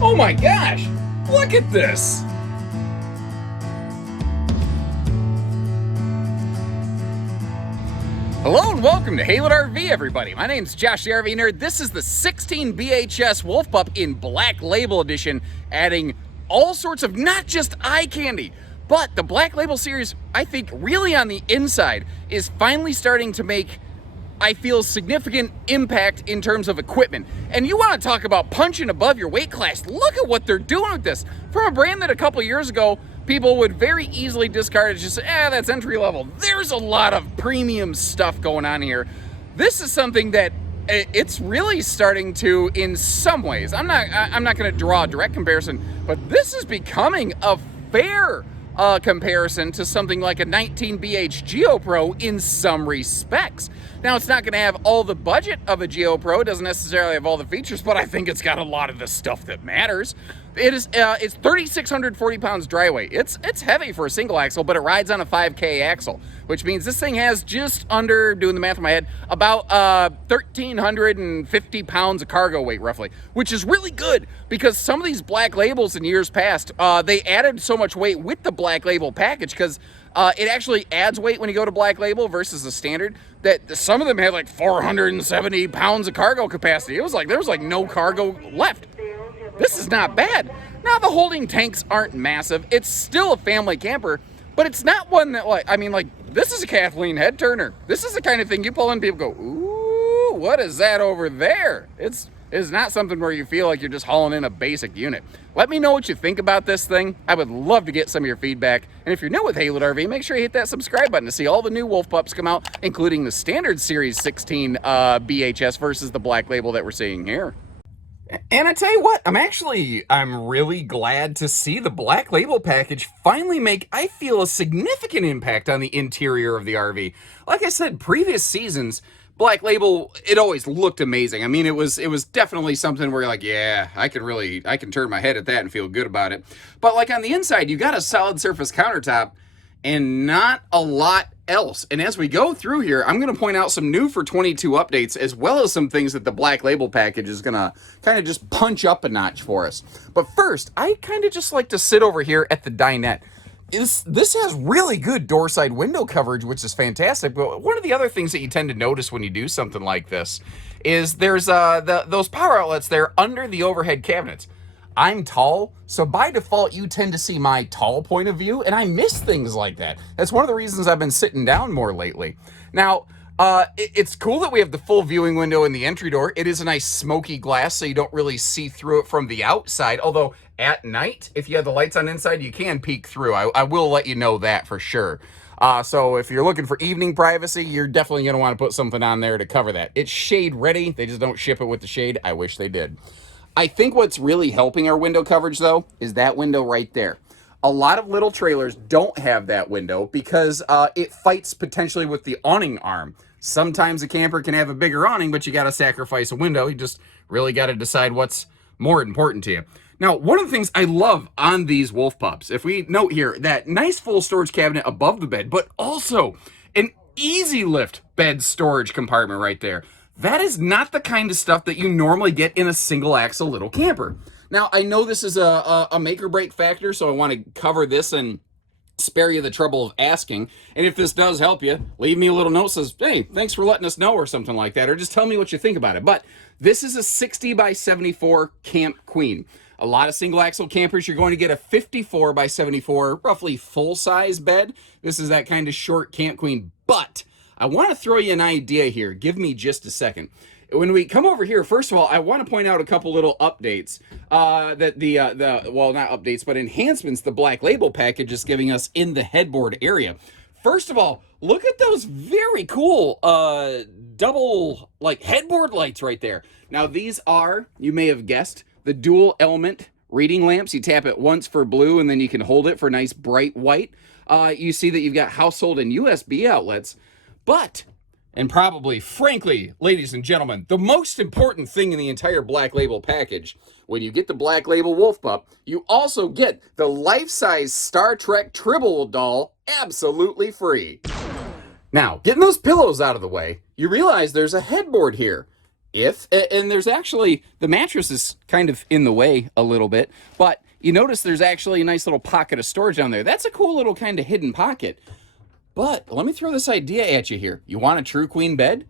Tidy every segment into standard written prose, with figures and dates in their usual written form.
Oh my gosh, look at this. Hello and welcome to Haylett RV, everybody. My name's Josh the RV Nerd. This is the 16BHS Wolf Pup in Black Label Edition, adding all sorts of not just eye candy, but the Black Label series, I think, really on the inside, is finally starting to make, I feel, significant impact in terms of equipment. And you want to talk about punching above your weight class, look at what they're doing with this. From a brand that a couple years ago, people would very easily discard it, just say, that's entry level. There's a lot of premium stuff going on here. This is something that it's really starting to, in some ways, I'm not going to draw a direct comparison, but this is becoming a fair comparison to something like a 19BH GeoPro in some respects. Now, it's not going to have all the budget of a GeoPro, it doesn't necessarily have all the features, but I think it's got a lot of the stuff that matters. It's 3,640 pounds dry weight. It's heavy for a single axle, but it rides on a 5K axle, which means this thing has just under, doing the math in my head, about 1,350 pounds of cargo weight, roughly, which is really good because some of these Black Labels in years past, they added so much weight with the Black Label package because it actually adds weight when you go to Black Label versus the standard, that some of them had like 470 pounds of cargo capacity. It was like, there was like no cargo left. This is not bad. Now, the holding tanks aren't massive. It's still a family camper, but it's not one that, this is a Kathleen head turner. This is the kind of thing you pull in, people go, ooh, what is that over there? It's not something where you feel like you're just hauling in a basic unit. Let me know what you think about this thing. I would love to get some of your feedback. And if you're new with Haylett RV, make sure you hit that subscribe button to see all the new Wolf Pups come out, including the standard series 16 BHS versus the Black Label that we're seeing here. And I tell you what, I'm really glad to see the Black Label package finally make, I feel, a significant impact on the interior of the RV. Like I said, previous seasons, Black Label, it always looked amazing. I mean, it was definitely something where you're like, yeah, I can turn my head at that and feel good about it. But like on the inside, you got a solid surface countertop and not a lot else. And as we go through here, I'm going to point out some new for 22 updates, as well as some things that the Black Label package is going to kind of just punch up a notch for us. But first, I kind of just like to sit over here at the dinette. This has really good door side window coverage, which is fantastic. But one of the other things that you tend to notice when you do something like this is there's those power outlets there under the overhead cabinets. I'm tall, so by default, you tend to see my tall point of view, and I miss things like that. That's one of the reasons I've been sitting down more lately. Now, it's cool that we have the full viewing window in the entry door. It is a nice smoky glass, so you don't really see through it from the outside, although at night, if you have the lights on inside, you can peek through. I will let you know that for sure. So if you're looking for evening privacy, you're definitely going to want to put something on there to cover that. It's shade ready. They just don't ship it with the shade. I wish they did. I think what's really helping our window coverage, though, is that window right there. A lot of little trailers don't have that window because it fights potentially with the awning arm. Sometimes a camper can have a bigger awning, but you got to sacrifice a window. You just really got to decide what's more important to you. Now, one of the things I love on these Wolf Pups, if we note here, that nice full storage cabinet above the bed, but also an easy lift bed storage compartment right there. That is not the kind of stuff that you normally get in a single axle little camper. Now, I know this is a make or break factor, so I want to cover this and spare you the trouble of asking. And if this does help you, leave me a little note that says, hey, thanks for letting us know, or something like that, or just tell me what you think about it. But this is a 60 by 74 Camp Queen. A lot of single axle campers, you're going to get a 54 by 74, roughly full size bed. This is that kind of short Camp Queen, but I want to throw you an idea here. Give me just a second. When we come over here, first of all, I want to point out a couple little updates that well, not updates, but enhancements the Black Label package is giving us in the headboard area. First of all, look at those very cool double headboard lights right there. Now, these are, you may have guessed, the dual element reading lamps. You tap it once for blue, and then you can hold it for nice bright white. You see that you've got household and USB outlets. But, and probably, frankly, ladies and gentlemen, the most important thing in the entire Black Label package, when you get the Black Label Wolf Pup, you also get the life-size Star Trek Tribble doll absolutely free. Now, getting those pillows out of the way, you realize there's a headboard here. And there's actually, the mattress is kind of in the way a little bit, but you notice there's actually a nice little pocket of storage down there. That's a cool little kind of hidden pocket. But let me throw this idea at you here. You want a true queen bed?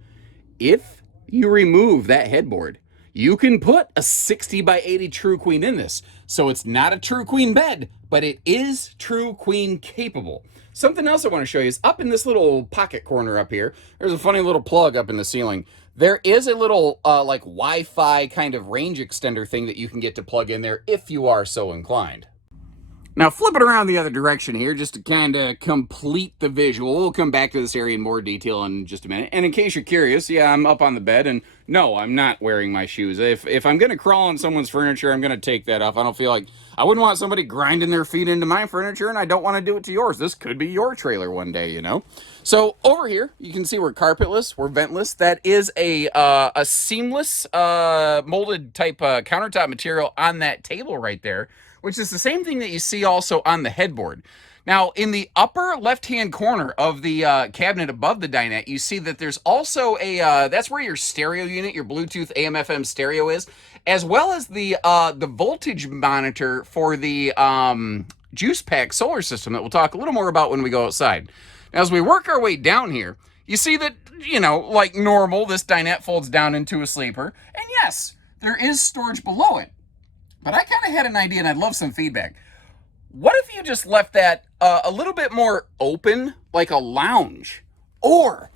If you remove that headboard, you can put a 60 by 80 true queen in this. So it's not a true queen bed, but it is true queen capable. Something else I want to show you is up in this little pocket corner up here, there's a funny little plug up in the ceiling. There is a little like Wi-Fi kind of range extender thing that you can get to plug in there if you are so inclined. Now flip it around the other direction here just to kind of complete the visual. We'll come back to this area in more detail in just a minute. And in case you're curious, yeah, I'm up on the bed, and no, I'm not wearing my shoes. If I'm going to crawl on someone's furniture, I'm going to take that off. I don't feel like, I wouldn't want somebody grinding their feet into my furniture, and I don't want to do it to yours. This could be your trailer one day, you know? So over here, you can see we're carpetless, we're ventless. That is a seamless molded type countertop material on that table right there, which is the same thing that you see also on the headboard. Now, in the upper left-hand corner of the cabinet above the dinette, you see that there's also a, that's where your stereo unit, your Bluetooth AM/FM stereo is, as well as the voltage monitor for the juice pack solar system that we'll talk a little more about when we go outside. Now, as we work our way down here, you see that, you know, like normal, this dinette folds down into a sleeper. And yes, there is storage below it. But I kind of had an idea, and I'd love some feedback. What if you just left that a little bit more open, like a lounge? Or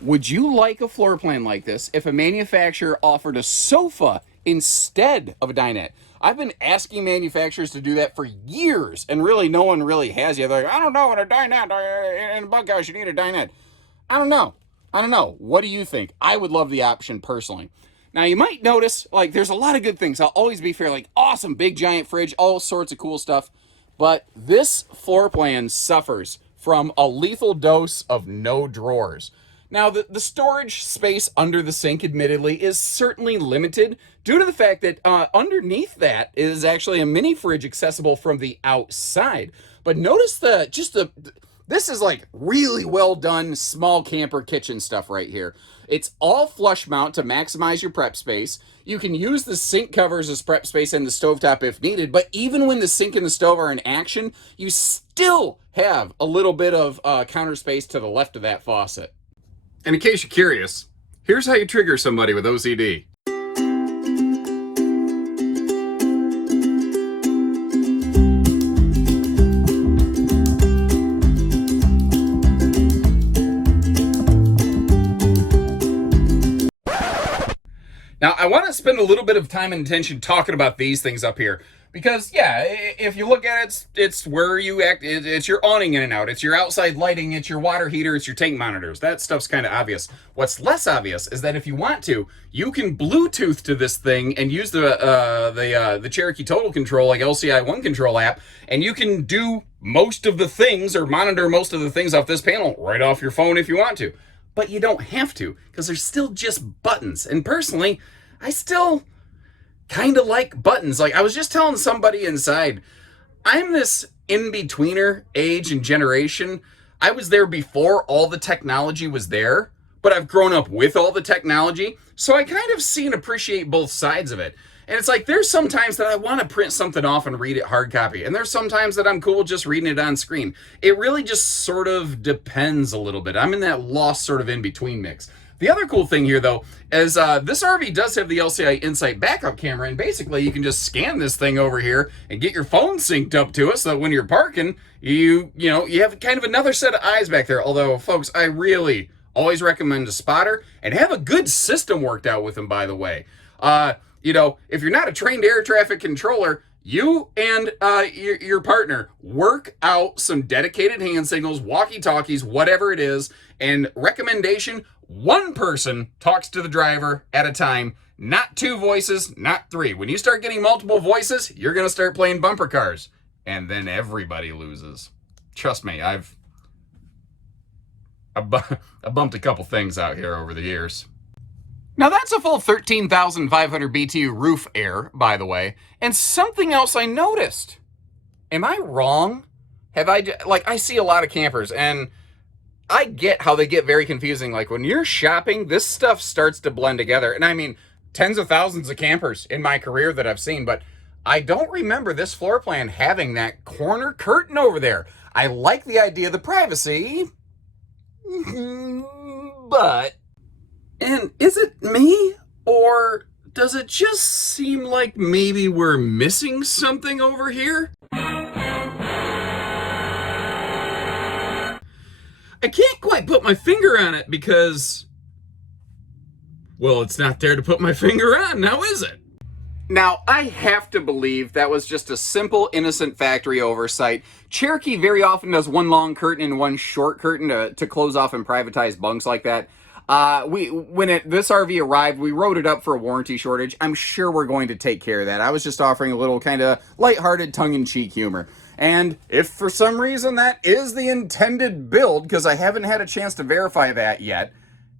would you like a floor plan like this if a manufacturer offered a sofa instead of a dinette? I've been asking manufacturers to do that for years, and really no one really has yet. They're like, I don't know, in a dinette, in a bunkhouse, you need a dinette. I don't know. What do you think? I would love the option personally. Now, you might notice, like, there's a lot of good things. I'll always be fair, like, awesome, big, giant fridge, all sorts of cool stuff. But this floor plan suffers from a lethal dose of no drawers. Now, the storage space under the sink, admittedly, is certainly limited due to the fact that underneath that is actually a mini fridge accessible from the outside. But notice this is like really well done small camper kitchen stuff right here. It's all flush mount to maximize your prep space. You can use the sink covers as prep space and the stovetop if needed, but even when the sink and the stove are in action, you still have a little bit of counter space to the left of that faucet. And in case you're curious, here's how you trigger somebody with OCD. Now, I want to spend a little bit of time and attention talking about these things up here because, yeah, if you look at it, it's where you act. It's your awning in and out. It's your outside lighting. It's your water heater. It's your tank monitors. That stuff's kind of obvious. What's less obvious is that if you want to, you can Bluetooth to this thing and use the Cherokee Total Control, like LCI One Control app, and you can do most of the things or monitor most of the things off this panel right off your phone if you want to. But you don't have to, because they're still just buttons. And personally, I still kind of like buttons. Like I was just telling somebody inside, I'm this in-betweener age and generation. I was there before all the technology was there, but I've grown up with all the technology. So I kind of see and appreciate both sides of it. And it's like, there's some times that I want to print something off and read it hard copy. And there's some times that I'm cool just reading it on screen. It really just sort of depends a little bit. I'm in that lost sort of in-between mix. The other cool thing here, though, is this RV does have the LCI Insight backup camera. And basically, you can just scan this thing over here and get your phone synced up to it so that when you're parking, you have kind of another set of eyes back there. Although, folks, I really always recommend a spotter and have a good system worked out with them, by the way. If you're not a trained air traffic controller, you and your partner work out some dedicated hand signals, walkie-talkies, whatever it is, and recommendation, one person talks to the driver at a time, not two voices, not three. When you start getting multiple voices, you're going to start playing bumper cars, and then everybody loses. Trust me, I bumped a couple things out here over the years. Now that's a full 13,500 BTU roof air, by the way. And something else I noticed. Am I wrong? I see a lot of campers, and I get how they get very confusing. Like when you're shopping, this stuff starts to blend together. And I mean, tens of thousands of campers in my career that I've seen, but I don't remember this floor plan having that corner curtain over there. I like the idea of the privacy, but... And is it me? Or does it just seem like maybe we're missing something over here? I can't quite put my finger on it because, well, it's not there to put my finger on, now is it? Now, I have to believe that was just a simple, innocent factory oversight. Cherokee very often does one long curtain and one short curtain to close off and privatize bunks like that. When this RV arrived, we wrote it up for a warranty shortage. I'm sure we're going to take care of that. I was just offering a little kind of lighthearted, tongue-in-cheek humor. And if for some reason that is the intended build, because I haven't had a chance to verify that yet,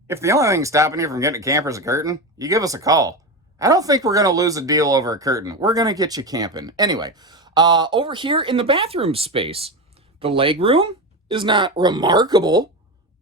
if the only thing stopping you from getting a camper is a curtain, you give us a call. I don't think we're going to lose a deal over a curtain. We're going to get you camping. Anyway, over here in the bathroom space, the legroom is not remarkable,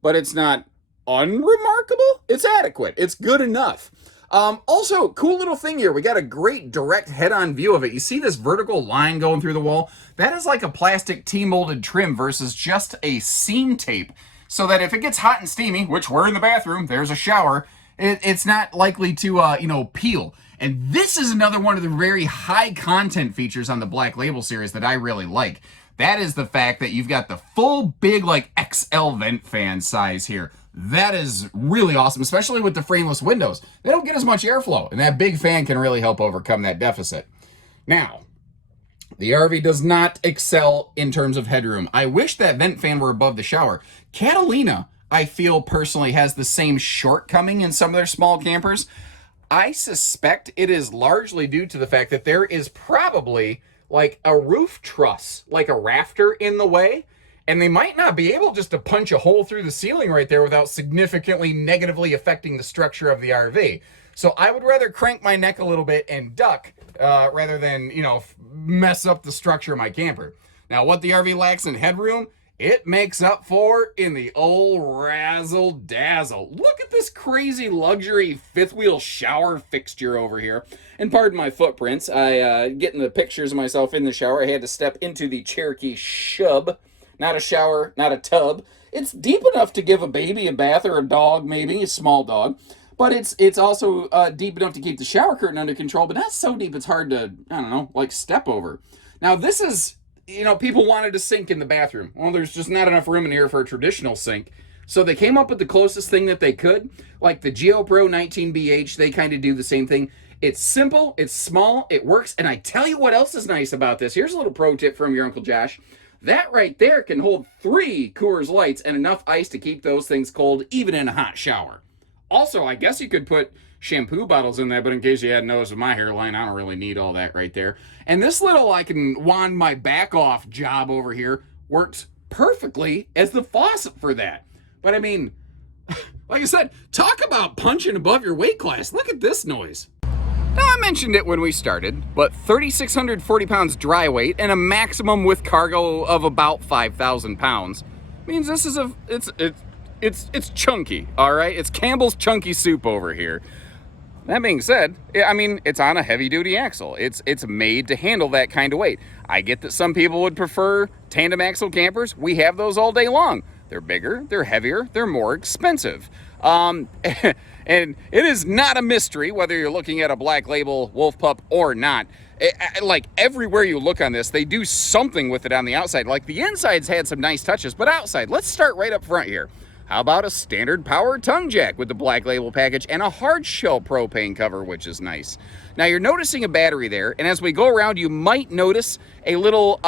but it's not unremarkable. It's adequate. It's good enough. Also, cool little thing here. We got a great direct head-on view of it. You see this vertical line going through the wall? That is like a plastic T-molded trim versus just a seam tape. So that if it gets hot and steamy, which we're in the bathroom, there's a shower, it's not likely to, peel. And this is another one of the very high content features on the Black Label series that I really like. That is the fact that you've got the full big like XL vent fan size here. That is really awesome, especially with the frameless windows. They don't get as much airflow, and that big fan can really help overcome that deficit. Now, the RV does not excel in terms of headroom. I wish that vent fan were above the shower. Catalina, I feel personally, has the same shortcoming in some of their small campers. I suspect it is largely due to the fact that there is probably like a roof truss, like a rafter in the way, and they might not be able just to punch a hole through the ceiling right there without significantly negatively affecting the structure of the RV. So I would rather crank my neck a little bit and duck rather than, mess up the structure of my camper. Now, what the RV lacks in headroom, it makes up for in the old razzle dazzle. Look at this crazy luxury fifth wheel shower fixture over here. And pardon my footprints. Getting the pictures of myself in the shower, I had to step into the Cherokee shub. Not a shower, not a tub. It's deep enough to give a baby a bath or a dog, maybe, a small dog. But it's also deep enough to keep the shower curtain under control, but not so deep it's hard to, step over. Now, this is, people wanted a sink in the bathroom. Well, there's just not enough room in here for a traditional sink. So they came up with the closest thing that they could. Like the GeoPro 19BH, they kind of do the same thing. It's simple, it's small, it works. And I tell you what else is nice about this. Here's a little pro tip from your Uncle Josh. That right there can hold 3 Coors Lights and enough ice to keep those things cold, even in a hot shower. Also, I guess you could put shampoo bottles in there, but in case you hadn't noticed with my hairline, I don't really need all that right there. And this little I can wand my back off job over here works perfectly as the faucet for that. But I mean, like I said, talk about punching above your weight class. Look at this noise. Now, I mentioned it when we started, but 3,640 pounds dry weight and a maximum with cargo of about 5,000 pounds means this is it's chunky, all right? It's Campbell's chunky soup over here. That being said, I mean, it's on a heavy-duty axle. It's made to handle that kind of weight. I get that some people would prefer tandem axle campers. We have those all day long. They're bigger, they're heavier, they're more expensive. And it is not a mystery whether you're looking at a Black Label Wolf Pup or not. Like everywhere you look on this, they do something with it on the outside. Like the inside's had some nice touches, but outside, let's start right up front here. How about a standard power tongue jack with the Black Label package and a hard shell propane cover, which is nice. Now you're noticing a battery there, and as we go around, you might notice a little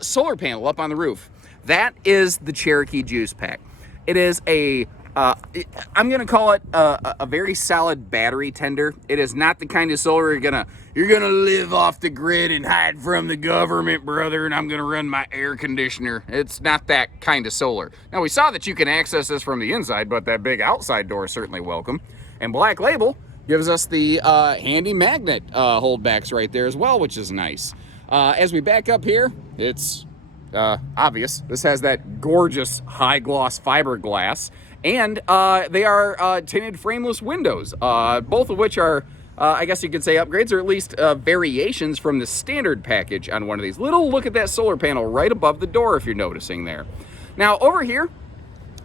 solar panel up on the roof. That is the Cherokee Juice Pack. It is a I'm gonna call it a very solid battery tender. It is not the kind of solar you're gonna live off the grid and hide from the government, brother, and I'm gonna run my air conditioner. It's not that kind of solar. Now we saw that you can access this from the inside, but that big outside door is certainly welcome. And Black Label gives us the handy magnet holdbacks right there as well, which is nice. As we back up here, it's obvious. This has that gorgeous high gloss fiberglass, and they are tinted frameless windows, both of which are, I guess you could say, upgrades, or at least variations from the standard package on one of these. Little look at that solar panel right above the door, if you're noticing there. Now over here,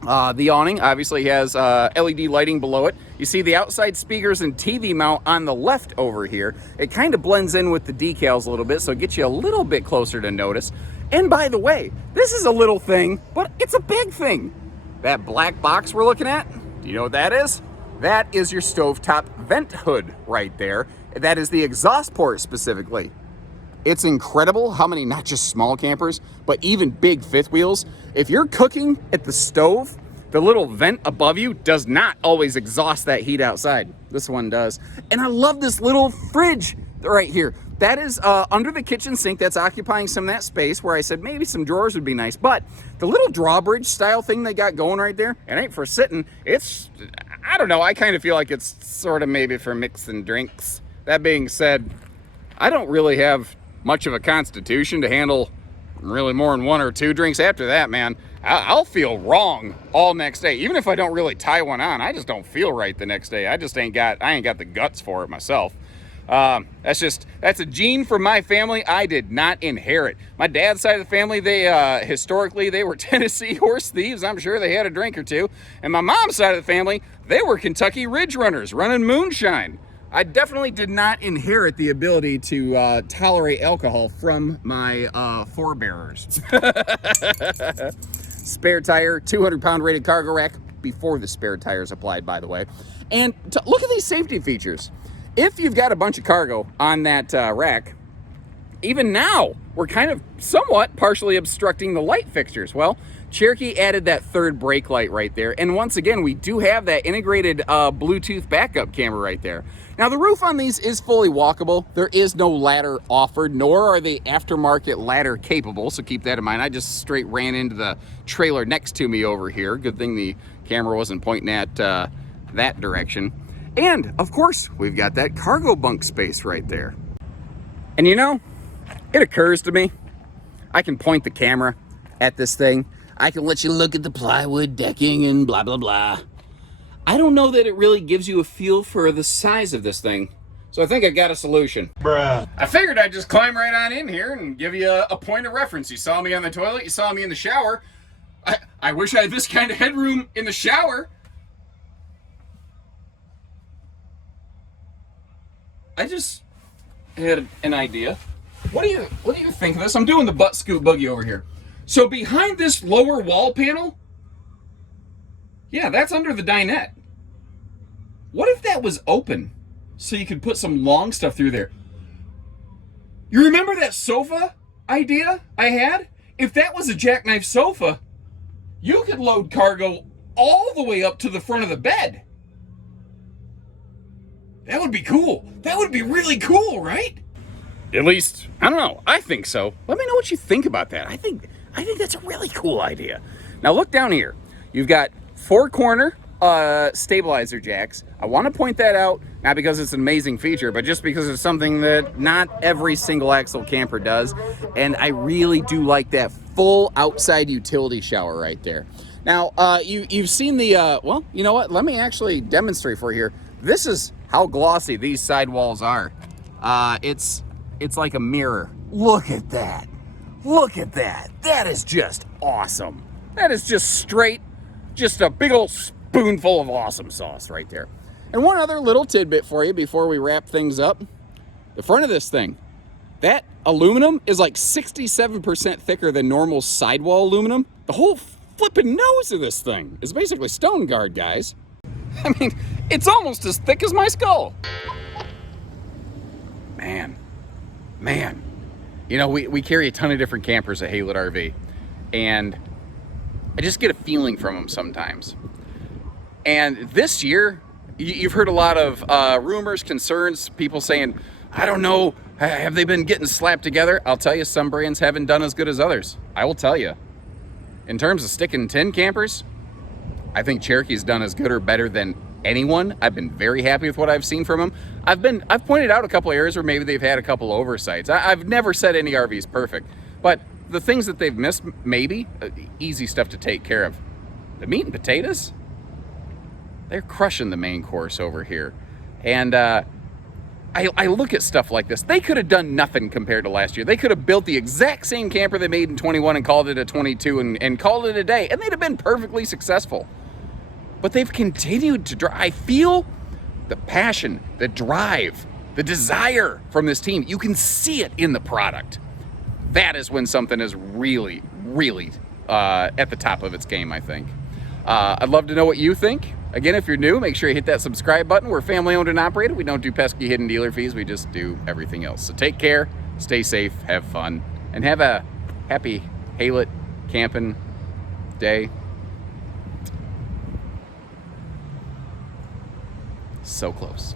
the awning obviously has LED lighting below it. You see the outside speakers and TV mount on the left over here. It kind of blends in with the decals a little bit, so it gets you a little bit closer to notice. And by the way, this is a little thing, but it's a big thing. That black box we're looking at, do you know what that is? That is your stovetop vent hood right there. That is the exhaust port specifically. It's incredible how many, not just small campers, but even big fifth wheels, if you're cooking at the stove, the little vent above you does not always exhaust that heat outside. This one does. And I love this little fridge right here. That is under the kitchen sink. That's occupying some of that space where I said maybe some drawers would be nice. But the little drawbridge style thing they got going right there, it ain't for sitting. It's, I don't know, I kind of feel like it's sort of maybe for mixing drinks. That being said, I don't really have much of a constitution to handle really more than one or two drinks after that, man. I'll feel wrong all next day. Even if I don't really tie one on, I just don't feel right the next day. I ain't got the guts for it myself. That's a gene from my family I did not inherit. My dad's side of the family, they historically they were Tennessee horse thieves. I'm sure they had a drink or two. And my mom's side of the family, they were Kentucky Ridge Runners running moonshine. I definitely did not inherit the ability to tolerate alcohol from my forebearers. Spare tire, 200-pound rated cargo rack, before the spare tires applied, by the way. And look at these safety features. If you've got a bunch of cargo on that rack, even now, we're kind of somewhat partially obstructing the light fixtures. Well, Cherokee added that third brake light right there. And once again, we do have that integrated Bluetooth backup camera right there. Now, the roof on these is fully walkable. There is no ladder offered, nor are they aftermarket ladder capable, so keep that in mind. I just straight ran into the trailer next to me over here. Good thing the camera wasn't pointing at that direction. And, of course, we've got that cargo bunk space right there. And you know, it occurs to me, I can point the camera at this thing. I can let you look at the plywood decking and blah, blah, blah. I don't know that it really gives you a feel for the size of this thing. So I think I got a solution. Bruh. I figured I'd just climb right on in here and give you a point of reference. You saw me on the toilet, you saw me in the shower. I wish I had this kind of headroom in the shower. I just had an idea. What do you think of this? I'm doing the butt scoop boogie over here. So behind this lower wall panel, yeah, that's under the dinette. What if that was open so you could put some long stuff through there? You remember that sofa idea I had? If that was a jackknife sofa, you could load cargo all the way up to the front of the bed. That would be cool. That would be really cool, right? At least, I don't know. I think so. Let me know what you think about that. I think that's a really cool idea. Now look down here. You've got 4-corner stabilizer jacks. I want to point that out, not because it's an amazing feature, but just because it's something that not every single axle camper does. And I really do like that full outside utility shower right there. Now, you've seen the, well, you know what? Let me actually demonstrate for you here. This is how glossy these sidewalls are. It's like a mirror. Look at that. Look at that. That is just awesome. That is just straight, just a big old spoonful of awesome sauce right there. And one other little tidbit for you before we wrap things up. The front of this thing, that aluminum is like 67% thicker than normal sidewall aluminum. The whole flipping nose of this thing is basically stone guard, guys. I mean, it's almost as thick as my skull. Man. You know, we carry a ton of different campers at Haylett RV, and I just get a feeling from them sometimes. And this year, you've heard a lot of rumors, concerns, people saying, I don't know, have they been getting slapped together? I'll tell you, some brands haven't done as good as others. I will tell you. In terms of stick and tin campers, I think Cherokee's done as good or better than anyone. I've been very happy with what I've seen from them. I've pointed out a couple areas where maybe they've had a couple oversights. I've never said any RV's perfect, but the things that they've missed, maybe, easy stuff to take care of. The meat and potatoes, they're crushing the main course over here. And I look at stuff like this. They could have done nothing compared to last year. They could have built the exact same camper they made in 21 and called it a 22 and called it a day, and they'd have been perfectly successful. But they've continued to drive. I feel the passion, the drive, the desire from this team. You can see it in the product. That is when something is really, really at the top of its game, I think. I'd love to know what you think. Again, if you're new, make sure you hit that subscribe button. We're family owned and operated. We don't do pesky hidden dealer fees. We just do everything else. So take care, stay safe, have fun, and have a happy Haylett camping day. So close.